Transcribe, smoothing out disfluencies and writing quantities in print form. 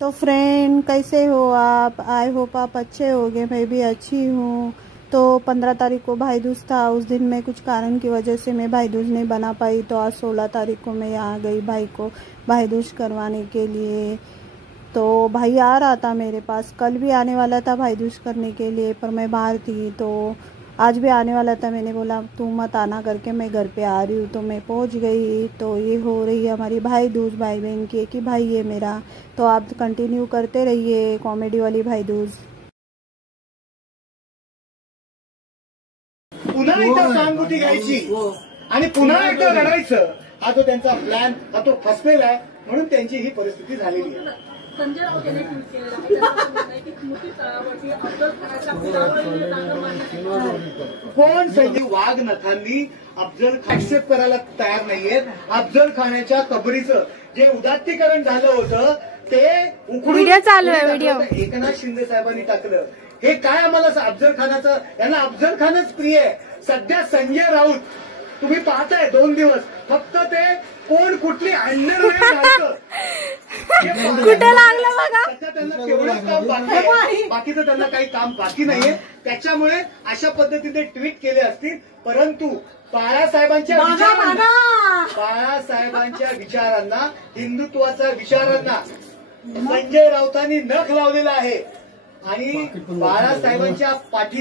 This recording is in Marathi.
तो फ्रेंड, कैसे हो आप? आई होप आप अच्छे होगे। मैं भी अच्छी हूँ। तो 15 तारीख को भाई दूज था। उस दिन मैं कुछ कारण की वजह से मैं भाई दूज नहीं बना पाई, तो आज 16 तारीख को मैं यहाँ गई भाई को भाई दूज करवाने के लिए। तो भाई आ रहा था मेरे पास, कल भी आने वाला था भाई दूज करने के लिए, पर मैं बाहर थी। तो आज भी आने वाला था। मैंने बोला तू मत आना करके, मैं घर पे आ रही हूँ। तो मैं पहुँच गई। तो ये हो रही है हमारी भाई दूज भाई बहन की, एक ही भाई है मेरा। तो आप कंटिन्यू करते रहिए कॉमेडी वाली भाई दूज। पुन्हा एकदा सहानुभूती घ्यायची आणि पुन्हा एकदा लढायचं, हा जो त्यांचा प्लॅन हा तो फसलेला आहे, म्हणून त्यांची ही परिस्थिती झालेली आहे। संजय राऊत यांनी ट्विट केलेलं आहे की स्मृती तळावरती अफजल खानाच्या पुराव्याने जाणं मान्य कोण संजीव वाघनखांनी अफजल खान एक्सेप्ट करायला तयार नाहीयेत। अफजल खानाच्या कबरीचं जे उदात्तीकरण झालं होतं ते उकडून व्हिडिओ चालू आहे, व्हिडिओ एकनाथ शिंदे साहेबांनी टाकलं। हे काय आम्हाला अफजल खानाचं, यांना अफजल खानच प्रिय आहे। सध्या संजय राऊत तुम्ही पाहताय 2 दिवस फक्त ते कोण कुठली अंडरवेअर कुठे लागलं बघा, त्यांना तेवढंच काम बाकी आहे, बाकीचं त्यांना काही काम बाकी नाहीये। त्याच्यामुळे अशा पद्धतीने ट्विट केले असतील, परंतु बाळासाहेबांच्या विचारांना, हिंदुत्वाच्या विचारांना संजय राऊतांनी नख लावलेला आहे आणि बाळासाहेबांच्या पाठी